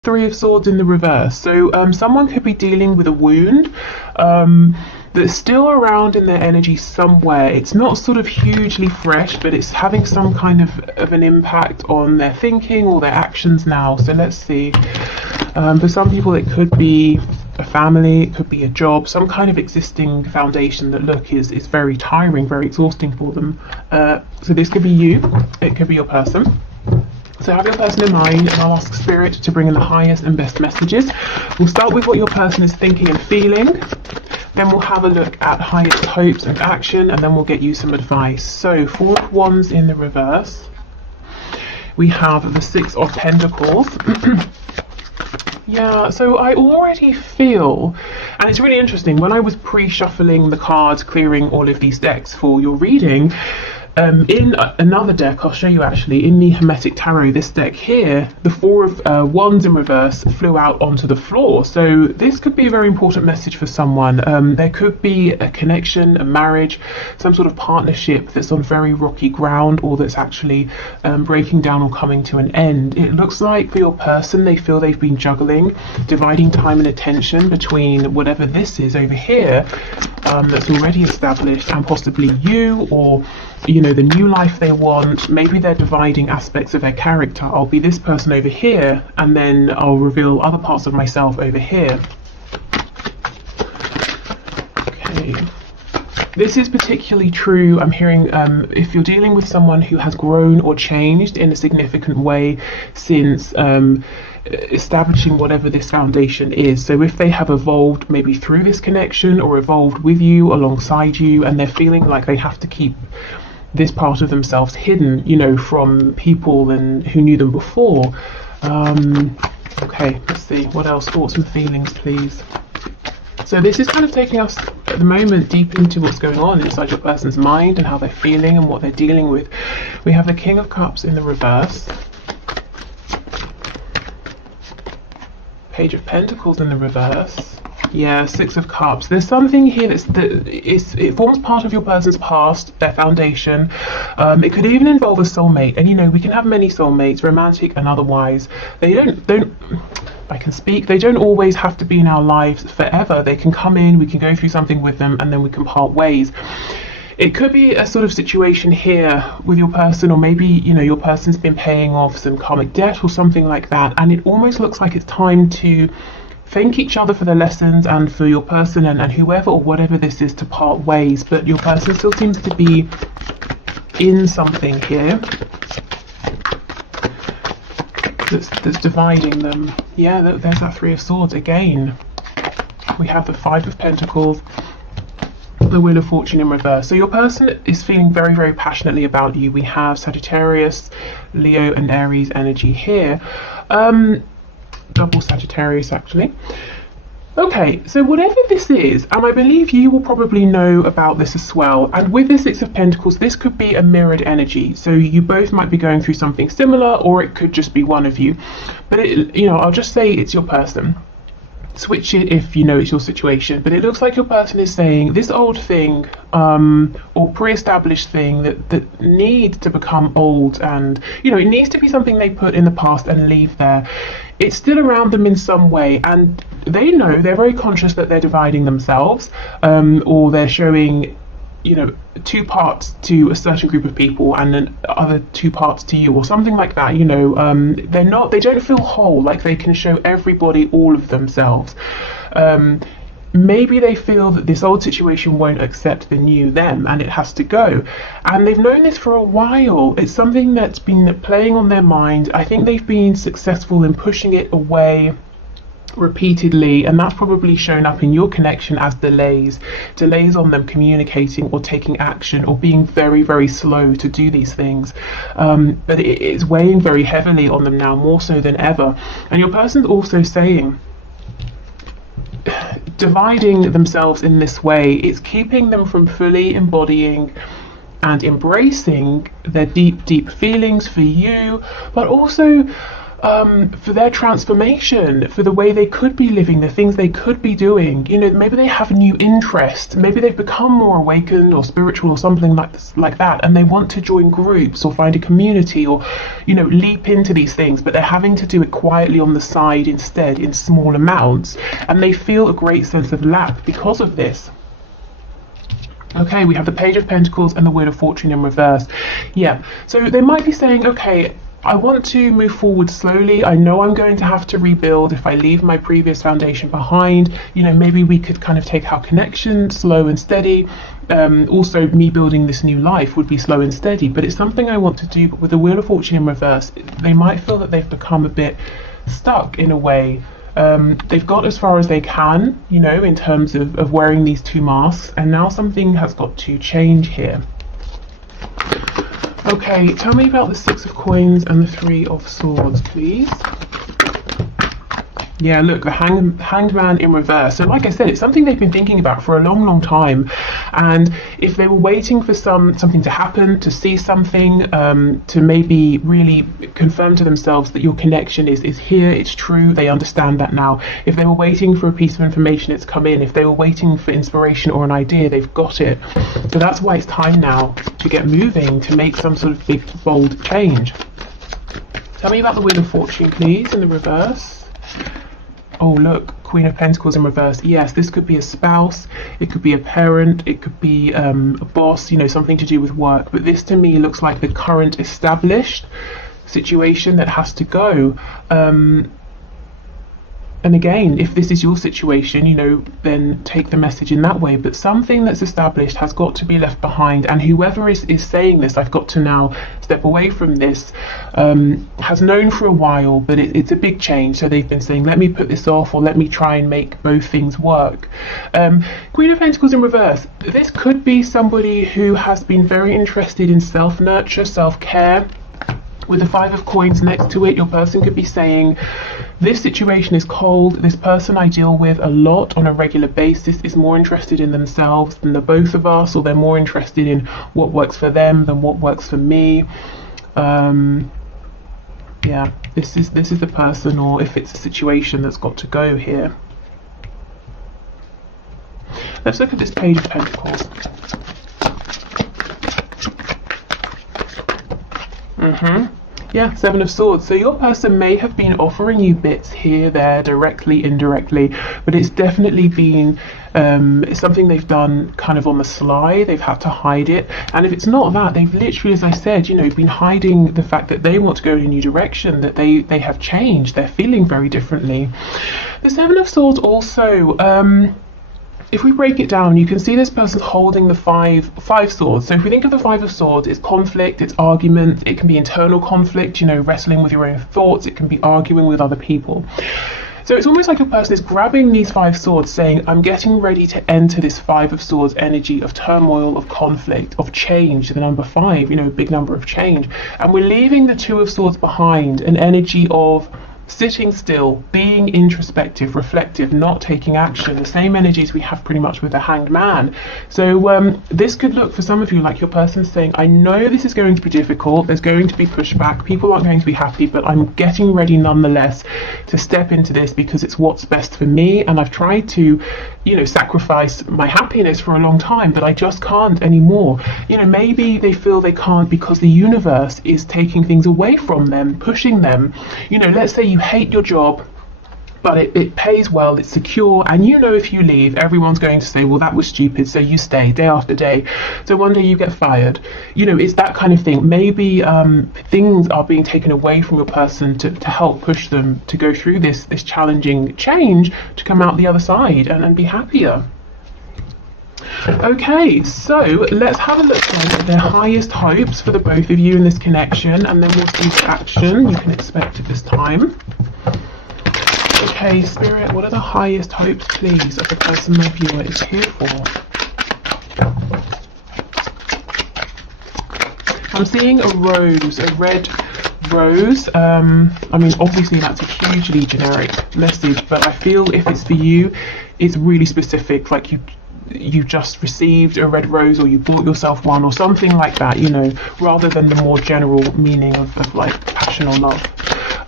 Three of Swords in the reverse. So someone could be dealing with a wound that's still around in their energy somewhere. It's not sort of hugely fresh, but it's having some kind of an impact on their thinking or their actions now. So let's see. For some people it could be a family, it could be a job, some kind of existing foundation that is very tiring, very exhausting for them. So this could be you, it could be your person. So have your person in mind, and I'll ask Spirit to bring in the highest and best messages. We'll start with what your person is thinking and feeling. Then we'll have a look at highest hopes and action, and then we'll get you some advice. So 4 of Wands in the reverse. We have the 6 of Pentacles. Yeah, so I already feel, and it's really interesting, when I was pre-shuffling the cards, clearing all of these decks for your reading, in another deck, I'll show you actually, in the Hermetic Tarot, this deck here, the 4 of Wands in reverse flew out onto the floor. So this could be a very important message for someone. There could be a connection, a marriage, some sort of partnership that's on very rocky ground, or that's actually breaking down or coming to an end. It looks like for your person, they feel they've been juggling, dividing time and attention between whatever this is over here that's already established, and possibly you, or the new life they want. Maybe they're dividing aspects of their character. I'll be this person over here, and then I'll reveal other parts of myself over here. Okay. This is particularly true, I'm hearing, if you're dealing with someone who has grown or changed in a significant way since establishing whatever this foundation is. So if they have evolved maybe through this connection, or evolved with you, alongside you, and they're feeling like they have to keep this part of themselves hidden, from people and who knew them before. Okay, let's see, what else? Thoughts and feelings, please. So this is kind of taking us at the moment deep into what's going on inside your person's mind and how they're feeling and what they're dealing with. We have the King of Cups in the reverse, Page of Pentacles in the reverse. Yeah, 6 of Cups. There's something here it forms part of your person's past, their foundation. It could even involve a soulmate, and we can have many soulmates, romantic and otherwise. They don't I can speak, they don't always have to be in our lives forever. They can come in, we can go through something with them, and then we can part ways. It could be a sort of situation here with your person, or maybe your person's been paying off some karmic debt or something like that, and it almost looks like it's time to thank each other for their lessons, and for your person and whoever or whatever this is to part ways. But your person still seems to be in something here that's dividing them. Yeah, there's that 3 of Swords again. We have the 5 of Pentacles, the Wheel of Fortune in reverse. So your person is feeling very, very passionately about you. We have Sagittarius, Leo and Aries energy here. Double Sagittarius actually. Okay, so whatever this is, and I believe you will probably know about this as well, and with the 6 of Pentacles, this could be a mirrored energy. So you both might be going through something similar, or it could just be one of you. But I'll just say it's your person. Switch it if it's your situation, but it looks like your person is saying this old thing or pre-established thing that needs to become old, and it needs to be something they put in the past and leave there. It's still around them in some way, and they know, they're very conscious that they're dividing themselves, or they're showing 2 parts to a certain group of people and then other 2 parts to you, or something like that. They don't feel whole, like they can show everybody all of themselves. Maybe they feel that this old situation won't accept the new them, and it has to go, and they've known this for a while. It's something that's been playing on their mind. I think they've been successful in pushing it away repeatedly, and that's probably shown up in your connection as delays on them communicating or taking action, or being very, very slow to do these things. But it's weighing very heavily on them now, more so than ever. And your person's also saying, dividing themselves in this way, it's keeping them from fully embodying and embracing their deep, deep feelings for you, but also for their transformation, for the way they could be living, the things they could be doing. You know, maybe they have a new interest, maybe they've become more awakened or spiritual or something like that, and they want to join groups or find a community or, you know, leap into these things, but they're having to do it quietly on the side instead in small amounts, and they feel a great sense of lack because of this. Okay, we have the Page of Pentacles and the Wheel of Fortune in reverse. Yeah, so they might be saying, okay, I want to move forward slowly. I know I'm going to have to rebuild if I leave my previous foundation behind. You know, maybe we could kind of take our connection slow and steady. Also, me building this new life would be slow and steady, but it's something I want to do. But with the Wheel of Fortune in reverse, they might feel that they've become a bit stuck in a way. They've got as far as they can, you know, in terms of wearing these two masks, and now something has got to change here. Okay, tell me about the Six of Coins and the Three of Swords, please. Yeah, look, the Hanged Man in reverse. So like I said, it's something they've been thinking about for a long, long time. And if they were waiting for something to happen, to see something, to maybe really confirm to themselves that your connection is here, it's true, they understand that now. If they were waiting for a piece of information, it's come in. If they were waiting for inspiration or an idea, they've got it. So that's why it's time now to get moving, to make some sort of big, bold change. Tell me about the Wheel of Fortune, please, in the reverse. Oh, look, Queen of Pentacles in reverse. Yes, this could be a spouse, it could be a parent, it could be a boss, you know, something to do with work. But this to me looks like the current established situation that has to go. And again, if this is your situation, you know, then take the message in that way. But something that's established has got to be left behind. And whoever is saying this, I've got to now step away from this, has known for a while, but it's a big change. So they've been saying, let me put this off, or let me try and make both things work. Queen of Pentacles in reverse. This could be somebody who has been very interested in self-nurture, self-care. With the Five of Coins next to it, your person could be saying, this situation is cold, this person I deal with a lot on a regular basis is more interested in themselves than the both of us, or they're more interested in what works for them than what works for me. Yeah, this is the person, or if it's a situation that's got to go here. Let's look at this Page of Pentacles. Yeah, Seven of Swords. So your person may have been offering you bits here, there, directly, indirectly, but it's definitely been it's something they've done kind of on the sly. They've had to hide it. And if it's not that, they've literally, as I said, you know, been hiding the fact that they want to go in a new direction, that they have changed, they're feeling very differently. The Seven of Swords also, if we break it down, you can see this person holding the five swords. So if we think of the Five of Swords, it's conflict, it's argument, it can be internal conflict, you know, wrestling with your own thoughts, it can be arguing with other people. So it's almost like your person is grabbing these five swords saying, I'm getting ready to enter this Five of Swords energy of turmoil, of conflict, of change, the number five, you know, a big number of change. And we're leaving the Two of Swords behind, an energy of sitting still, being introspective, reflective, not taking action, the same energies we have pretty much with the Hanged Man. So this could look for some of you like your person saying, I know this is going to be difficult, there's going to be pushback, people aren't going to be happy, but I'm getting ready nonetheless to step into this because it's what's best for me, and I've tried to, you know, sacrifice my happiness for a long time, but I just can't anymore. You know, maybe they feel they can't because the universe is taking things away from them, pushing them. You know, let's say you hate your job, but it pays well, it's secure, and you know if you leave, everyone's going to say, well, that was stupid, so you stay day after day. So one day you get fired. You know, it's that kind of thing. Maybe things are being taken away from your person to help push them to go through this challenging change, to come out the other side and be happier. Okay, so let's have a look at their highest hopes for the both of you in this connection, and then we'll see the action you can expect at this time. Okay, Spirit, what are the highest hopes, please, of the person my viewer is here for? I'm seeing a rose, a red rose. I mean, obviously that's a hugely generic message, but I feel if it's for you, it's really specific, like you just received a red rose, or you bought yourself one, or something like that, you know, rather than the more general meaning of like passion or love.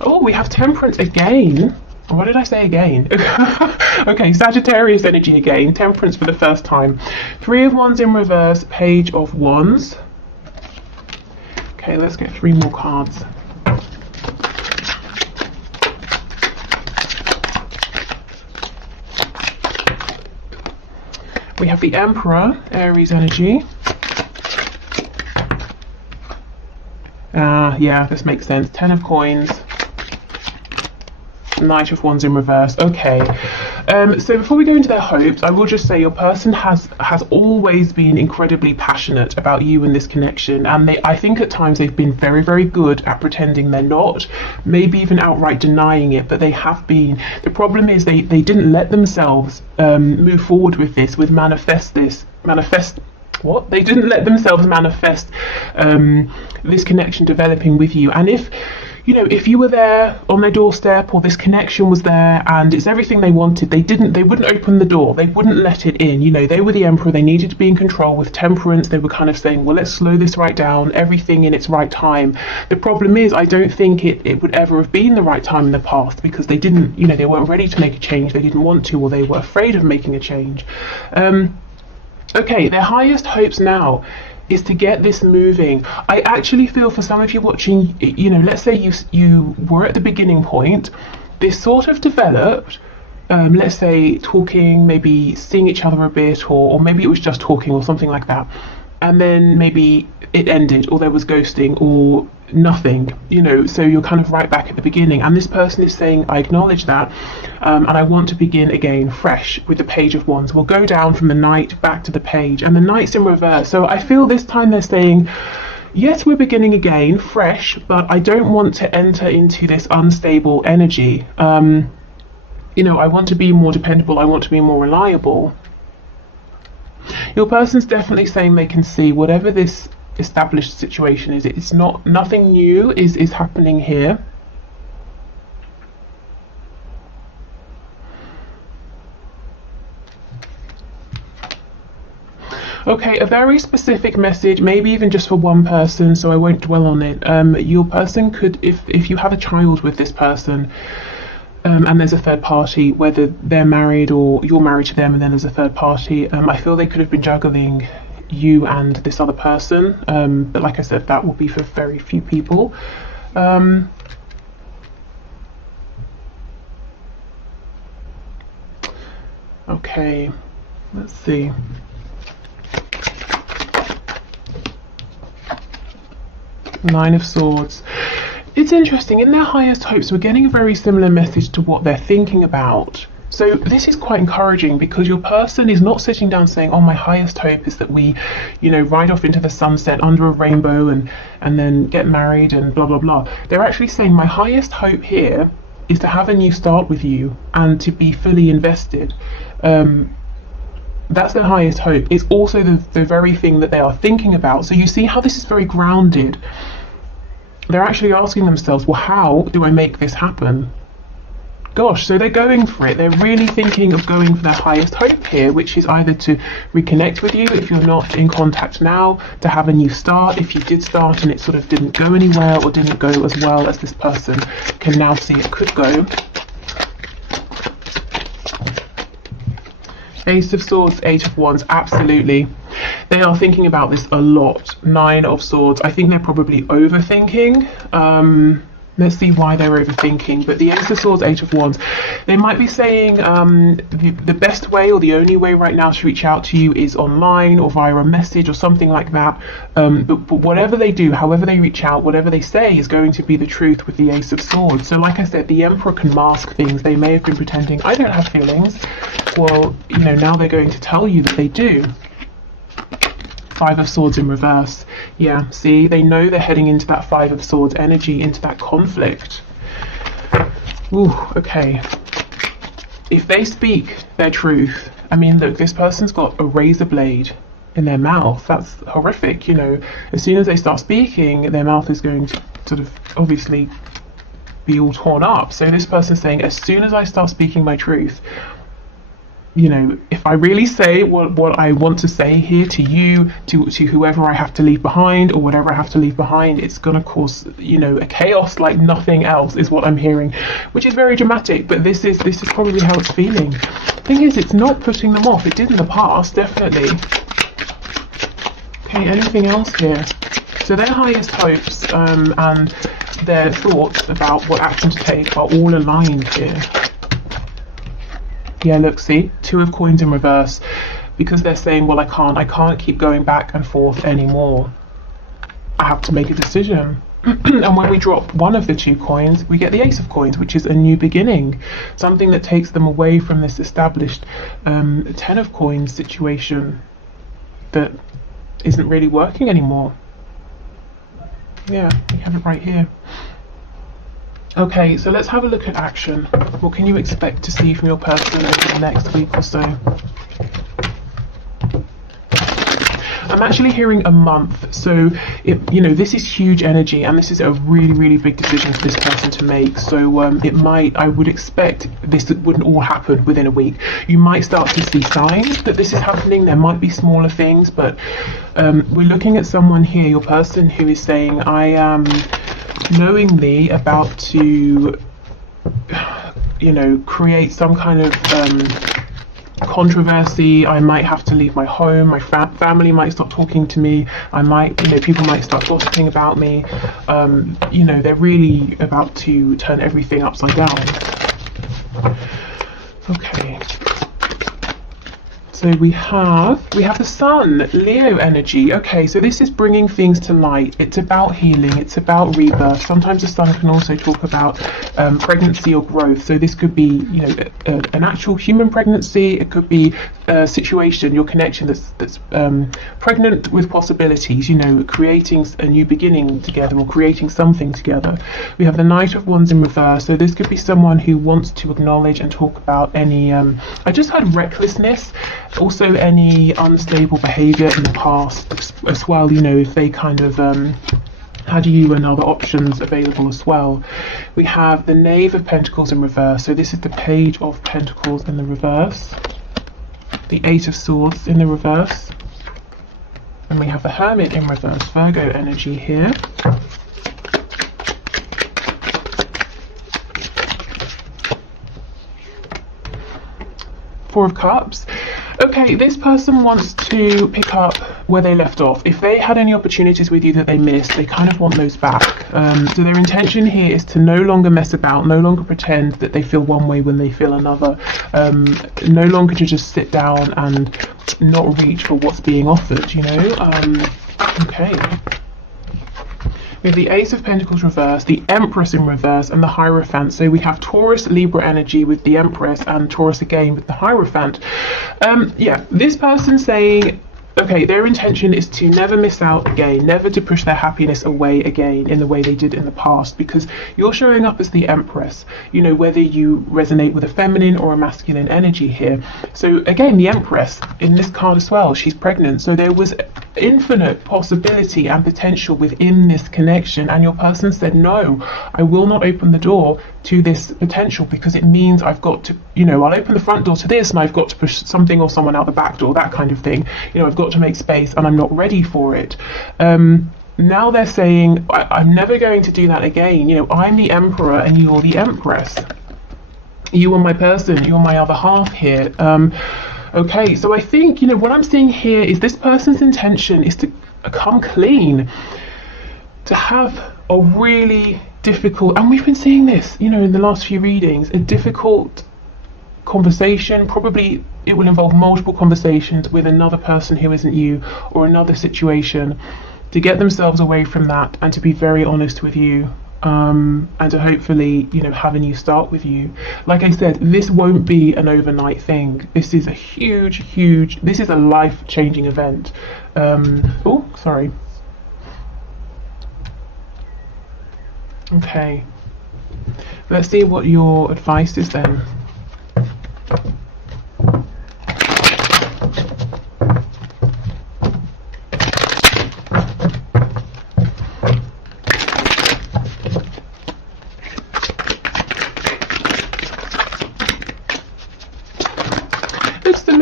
Oh, we have Temperance again. What did I say again? Okay, Sagittarius energy again. Temperance for the first time. 3 of Wands in reverse, Page of Wands. Okay, let's get 3 more cards. We have the Emperor, Aries energy. Yeah, this makes sense. 10 of Coins. Knight of Wands in reverse. Okay, so before we go into their hopes, I will just say your person has always been incredibly passionate about you and this connection, and I think at times they've been very, very good at pretending they're not, maybe even outright denying it, but they have been. The problem is they didn't let themselves move forward with this, with they didn't let themselves manifest this connection developing with you. And if you were there on their doorstep, or this connection was there and it's everything they wanted, they wouldn't open the door, they wouldn't let it in. They were the Emperor, they needed to be in control. With Temperance, they were kind of saying, well, let's slow this right down, everything in its right time. The problem is, I don't think it would ever have been the right time in the past, because they didn't, they weren't ready to make a change, they didn't want to, or they were afraid of making a change. Okay, their highest hopes now is to get this moving. I actually feel for some of you watching, let's say you were at the beginning point, this sort of developed, let's say talking, maybe seeing each other a bit, or maybe it was just talking or something like that, and then maybe it ended, or there was ghosting, or nothing, so you're kind of right back at the beginning. And this person is saying, I acknowledge that, and I want to begin again fresh with the Page of Wands. We'll go down from the Knight back to the Page, and the Knight's in reverse. So I feel this time they're saying, yes, we're beginning again fresh, but I don't want to enter into this unstable energy. I want to be more dependable, I want to be more reliable. Your person's definitely saying they can see whatever this established situation is, it's nothing new is happening here. Okay, a very specific message, maybe even just for one person, so I won't dwell on it. Your person could, if you have a child with this person, and there's a third party, whether they're married or you're married to them and then there's a third party, I feel they could have been juggling you and this other person, but like I said, that will be for very few people. Okay, let's see. Nine of Swords. It's interesting, in their highest hopes we're getting a very similar message to what they're thinking about. So this is quite encouraging, because your person is not sitting down saying, oh, my highest hope is that we, ride off into the sunset under a rainbow and then get married and blah, blah, blah. They're actually saying, my highest hope here is to have a new start with you and to be fully invested. That's their highest hope. It's also the very thing that they are thinking about. So you see how this is very grounded. They're actually asking themselves, well, how do I make this happen? Gosh, so they're going for it. They're really thinking of going for their highest hope here, which is either to reconnect with you if you're not in contact now, to have a new start if you did start and it sort of didn't go anywhere or didn't go as well as this person can now see it could go. Ace of Swords, Eight of Wands, absolutely. They are thinking about this a lot. Nine of Swords, I think they're probably overthinking. Let's see why they're overthinking. But the Ace of Swords, Eight of Wands, they might be saying the best way or the only way right now to reach out to you is online or via a message or something like that. But whatever they do, however they reach out, whatever they say is going to be the truth with the Ace of Swords. So like I said, the Emperor can mask things. They may have been pretending, I don't have feelings. Well, now they're going to tell you that they do. Five of Swords in reverse. Yeah, see, they know they're heading into that Five of Swords energy, into that conflict. Ooh, okay. If they speak their truth, I mean, look, this person's got a razor blade in their mouth. That's horrific, As soon as they start speaking, their mouth is going to sort of obviously be all torn up. So this person's saying, as soon as I start speaking my truth, you know, if I really say what I want to say here to you, to whoever I have to leave behind, or whatever I have to leave behind, it's going to cause, you know, a chaos like nothing else, is what I'm hearing, which is very dramatic. But this is probably how it's feeling. Thing is, it's not putting them off. It did in the past, definitely. Okay, anything else here? So their highest hopes and their thoughts about what action to take are all aligned here. Yeah, look, see, 2 of coins in reverse, because they're saying, well, I can't keep going back and forth anymore. I have to make a decision. And when we drop one of the 2 coins, we get the Ace of Coins, which is a new beginning, something that takes them away from this established 10 of Coins situation that isn't really working anymore. Yeah, we have it right here. Okay, so let's have a look at action. What can you expect to see from your person over the next week or so? I'm actually hearing a month, so you know, this is huge energy, and this is a really big decision for this person to make. So I would expect this wouldn't all happen within a week. You might start to see signs that this is happening. There might be smaller things, but we're looking at someone here, your person, who is saying, I am knowingly about to, you know, create some kind of controversy. I might have to leave my home. My family might stop talking to me. I might, you know, people might start gossiping about me. You know, they're really about to turn everything upside down. Okay. So we have the Sun, Leo energy. Okay, so this is bringing things to light. It's about healing. It's about rebirth. Sometimes the Sun can also talk about pregnancy or growth. So this could be, you know, an actual human pregnancy. It could be a situation, your connection that's pregnant with possibilities. You know, creating a new beginning together, or creating something together. We have the Knight of Wands in reverse. So this could be someone who wants to acknowledge and talk about any. I just had recklessness. Also any unstable behavior in the past as well, you know, if they kind of had you and other options available as well. We have the Knave of Pentacles in reverse. So this is the Page of Pentacles in the reverse, the 8 of Swords in the reverse, and we have the Hermit in reverse, Virgo energy here. Four of Cups. Okay, this person wants to pick up where they left off. If they had any opportunities with you that they missed, they kind of want those back. So their intention here is to no longer mess about, no longer pretend that they feel one way when they feel another, no longer to just sit down and not reach for what's being offered, you know? Okay. We have the Ace of Pentacles reversed, the Empress in reverse, and the Hierophant. So we have Taurus, Libra energy with the Empress, and Taurus again with the Hierophant. Yeah, this person saying, okay, their intention is to never miss out again, never to push their happiness away again in the way they did in the past, because you're showing up as the Empress, you know, whether you resonate with a feminine or a masculine energy here. So again, the Empress in this card as well, she's pregnant. So there was infinite possibility and potential within this connection, and your person said, no, I will not open the door to this potential, because it means I've got to, you know, I'll open the front door to this and I've got to push something or someone out the back door, that kind of thing. You know, I've got to make space and I'm not ready for it. Now they're saying, I'm never going to do that again. You know, I'm the Emperor and you're the Empress. You are my person, you're my other half here. Okay, so I think, you know, what I'm seeing here is this person's intention is to come clean, to have a really difficult, and we've been seeing this, you know, in the last few readings, a difficult conversation. Probably it will involve multiple conversations with another person who isn't you, or another situation, to get themselves away from that and to be very honest with you, and to hopefully, you know, have a new start with you. Like I said, this won't be an overnight thing. This is a huge, this is a life-changing event. Oh, sorry. Okay, let's see what your advice is then.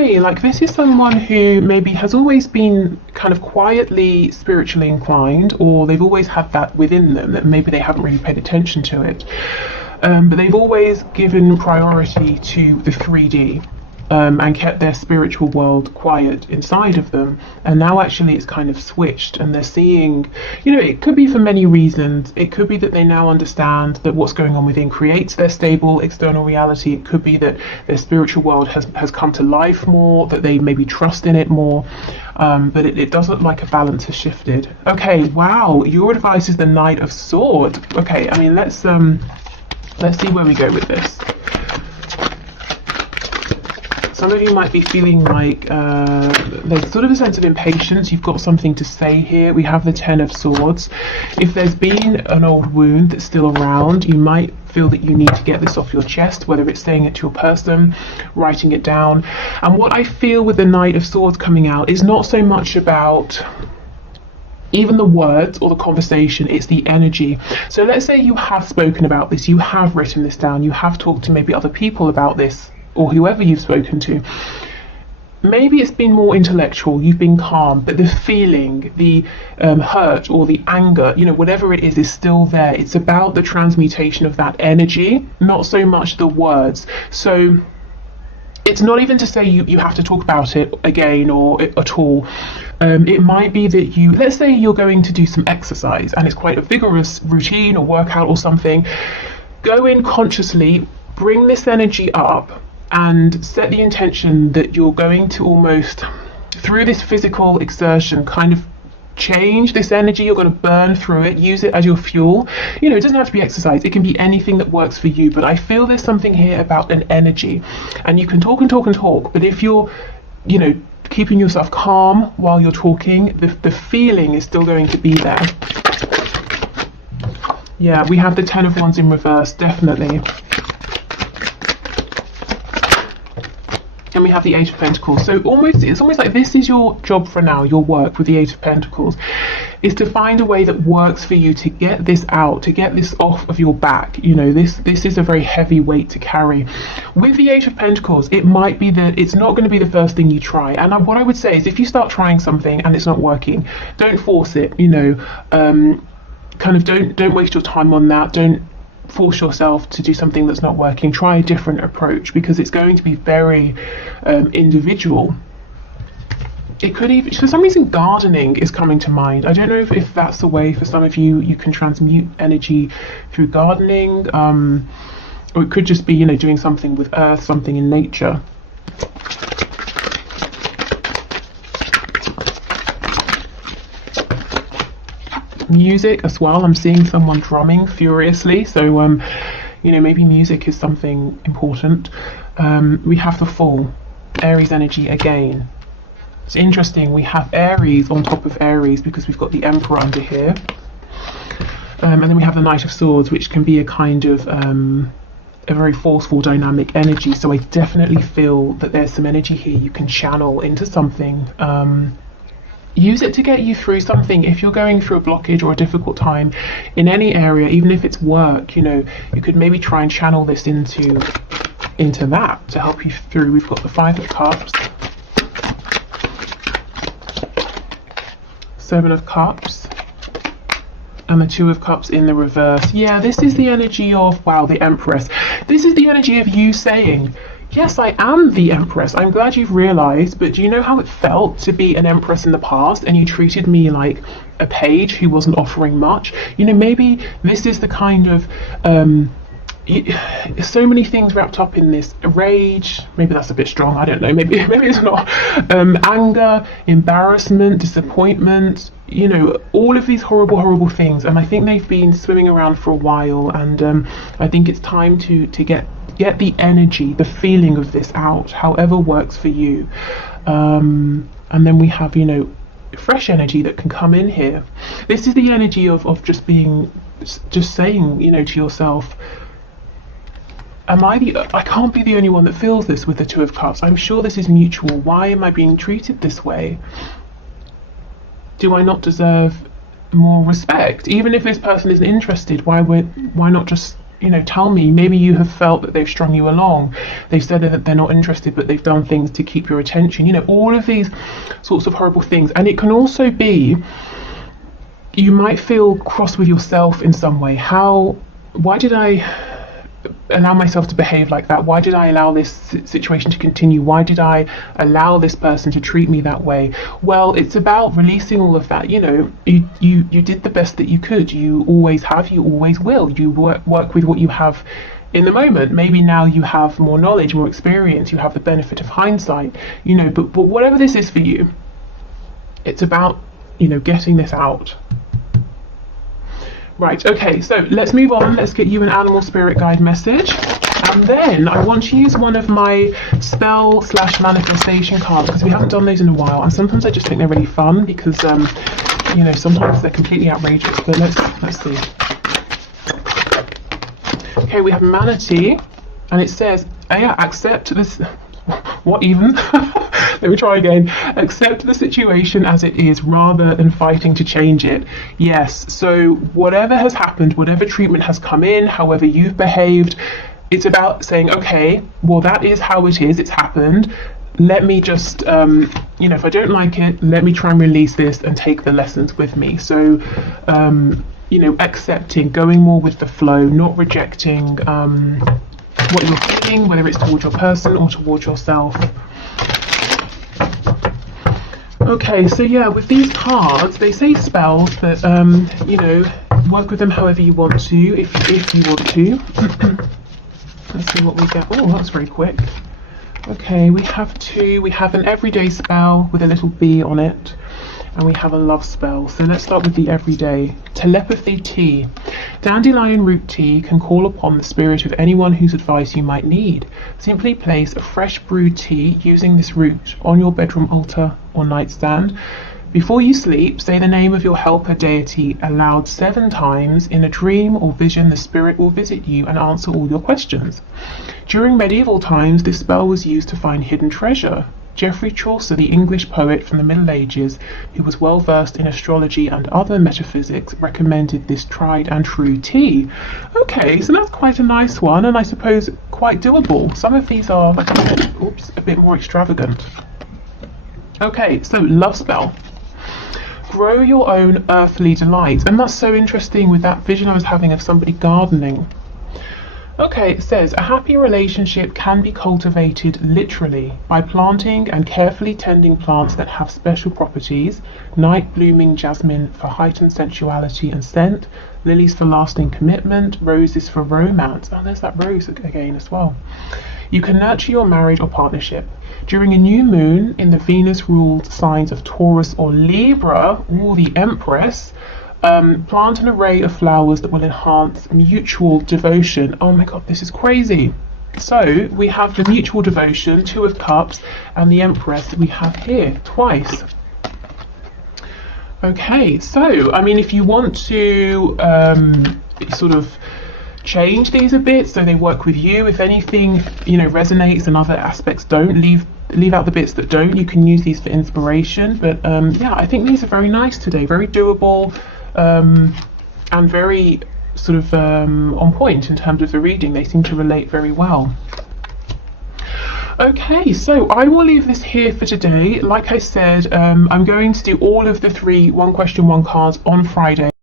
me, like this is someone who maybe has always been kind of quietly spiritually inclined, or they've always had that within them, that maybe they haven't really paid attention to it. But they've always given priority to the 3D. And kept their spiritual world quiet inside of them, and now actually it's kind of switched, and they're seeing, you know, it could be for many reasons. It could be that they now understand that what's going on within creates their stable external reality. It could be that their spiritual world has come to life more, that they maybe trust in it more, but it does look like a balance has shifted. Okay, wow, your advice is the Knight of Swords. Okay, I mean, let's see where we go with this. Some of you might be feeling like there's sort of a sense of impatience. You've got something to say here. We have the Ten of Swords. If there's been an old wound that's still around, you might feel that you need to get this off your chest, whether it's saying it to your person, writing it down. And what I feel with the Knight of Swords coming out is not so much about even the words or the conversation, it's the energy. So let's say you have spoken about this, you have written this down, you have talked to maybe other people about this, or whoever you've spoken to. Maybe it's been more intellectual, you've been calm, but the feeling, the hurt or the anger, you know, whatever it is still there. It's about the transmutation of that energy, not so much the words. So it's not even to say you have to talk about it again or at all. It might be that let's say you're going to do some exercise and it's quite a vigorous routine or workout or something. Go in consciously, bring this energy up, and set the intention that you're going to almost, through this physical exertion, kind of change this energy. You're going to burn through it, use it as your fuel. You know, it doesn't have to be exercise, it can be anything that works for you, but I feel there's something here about an energy. And you can talk and talk and talk, but if you're, you know, keeping yourself calm while you're talking, the feeling is still going to be there. Yeah, we have the Ten of Wands in reverse, definitely. And we have the Eight of Pentacles. So it's almost like this is your job for now, your work with the Eight of Pentacles, is to find a way that works for you to get this out, to get this off of your back. You know, this is a very heavy weight to carry. With the Eight of Pentacles, it might be that it's not going to be the first thing you try. And what I would say is, if you start trying something and it's not working, don't force it, you know. Kind of don't waste your time on that. Don't force yourself to do something that's not working. Try a different approach, because it's going to be very individual. It could even, for some reason, gardening is coming to mind. I don't know if that's the way for some of you can transmute energy through gardening, or it could just be, you know, doing something with earth, something in nature. Music as well. I'm seeing someone drumming furiously, so you know, maybe music is something important. We have the Fool, Aries energy again. It's interesting, we have Aries on top of Aries because we've got the Emperor under here, and then we have the Knight of Swords, which can be a kind of a very forceful dynamic energy. So I definitely feel that there's some energy here you can channel into something. Use it to get you through something. If you're going through a blockage or a difficult time in any area, even if it's work, you know, you could maybe try and channel this into that to help you through. We've got the Five of Cups, Seven of Cups, and the Two of Cups in the reverse. Yeah, this is the energy of, wow, the Empress. This is the energy of you saying, yes, I am the Empress. I'm glad you've realized, but do you know how it felt to be an Empress in the past and you treated me like a page who wasn't offering much? You know, maybe this is the kind of so many things wrapped up in this. Rage, maybe that's a bit strong, I don't know, maybe it's not. Anger, embarrassment, disappointment, you know, all of these horrible things, and I think they've been swimming around for a while, and I think it's time to get the energy, the feeling of this out, however works for you. And then we have, you know, fresh energy that can come in here. This is the energy of just saying, you know, to yourself, I can't be the only one that feels this with the Two of Cups. I'm sure this is mutual. Why am I being treated this way? Do I not deserve more respect? Even if this person isn't interested, why not just tell me. Maybe you have felt that they've strung you along. They've said that they're not interested, but they've done things to keep your attention. All of these sorts of horrible things. And it can also be, you might feel cross with yourself in some way. Why did I allow myself to behave like that? Why did I allow this situation to continue? Why did I allow this person to treat me that way? Well, it's about releasing all of that. You did the best that you could. You always have, you always will. You work with what you have in the moment. Maybe now you have more knowledge, more experience, you have the benefit of hindsight, but whatever this is for you, it's about, getting this out. Right, okay, so let's move on. Let's get you an animal spirit guide message. And then I want to use one of my spell / manifestation cards, because we haven't done those in a while. And sometimes I just think they're really fun because, sometimes they're completely outrageous. But let's see. Okay, we have Manatee, and it says, accept this. What even? Let me try again. Accept the situation as it is rather than fighting to change it. Yes, so whatever has happened, whatever treatment has come in, however you've behaved, it's about saying, okay, well, that is how it is, it's happened. Let me just, if I don't like it, let me try and release this and take the lessons with me. So, accepting, going more with the flow, not rejecting what you're feeling, whether it's towards your person or towards yourself. Okay, so yeah, with these cards, they say spells, but work with them however you want to, if you want to. Let's see what we get. Oh, that's very quick. Okay, we have two. We have an everyday spell with a little bee on it, and we have a love spell. So let's start with the everyday. Telepathy tea. Dandelion root tea can call upon the spirit of anyone whose advice you might need. Simply place a fresh brewed tea using this root on your bedroom altar or nightstand. Before you sleep, say the name of your helper deity aloud 7 times. In a dream or vision, the spirit will visit you and answer all your questions. During medieval times, this spell was used to find hidden treasure. Geoffrey Chaucer, the English poet from the Middle Ages, who was well versed in astrology and other metaphysics, recommended this tried and true tea. Okay, so that's quite a nice one, and I suppose quite doable. Some of these are a bit more extravagant. Okay, so love spell. Grow your own earthly delight. And that's so interesting with that vision I was having of somebody gardening. Okay, it says, a happy relationship can be cultivated literally by planting and carefully tending plants that have special properties. Night blooming jasmine for heightened sensuality and scent, lilies for lasting commitment, roses for romance. Oh, there's that rose again as well. You can nurture your marriage or partnership. During a new moon in the Venus-ruled signs of Taurus or Libra, or the Empress, plant an array of flowers that will enhance mutual devotion. Oh my god, this is crazy. So we have the mutual devotion, 2 of Cups, and the Empress that we have here twice. Okay, so I mean, if you want to sort of change these a bit so they work with you, if anything resonates and other aspects don't, leave out the bits that don't. You can use these for inspiration, but yeah, I think these are very nice today, very doable, and very sort of on point in terms of the reading. They seem to relate very well. Okay, so I will leave this here for today. Like I said, I'm going to do all of the 3 one question, one cards on Friday.